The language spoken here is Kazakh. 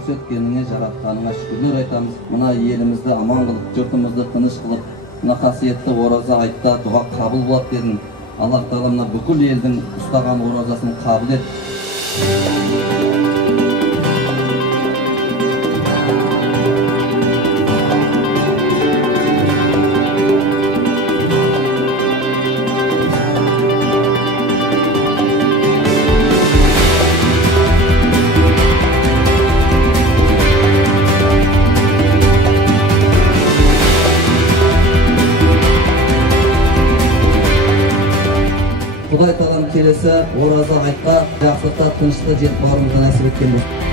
көрсеткеніңе, жаратқаныңа шүкірлер айтамыз. Мына елімізді аман қылып, жұртымызды тыныш қылып, мына қасиетті ораза айтта дұға қабыл болады дедің. Аллах Тағала мына бүкіл елдің ұстаған оразасын қабыл ет. Құдай Тағалам келесі ораза айтқа жақсылықта, тыныштықта жетіп баруымызды нәсіп еткен болсын.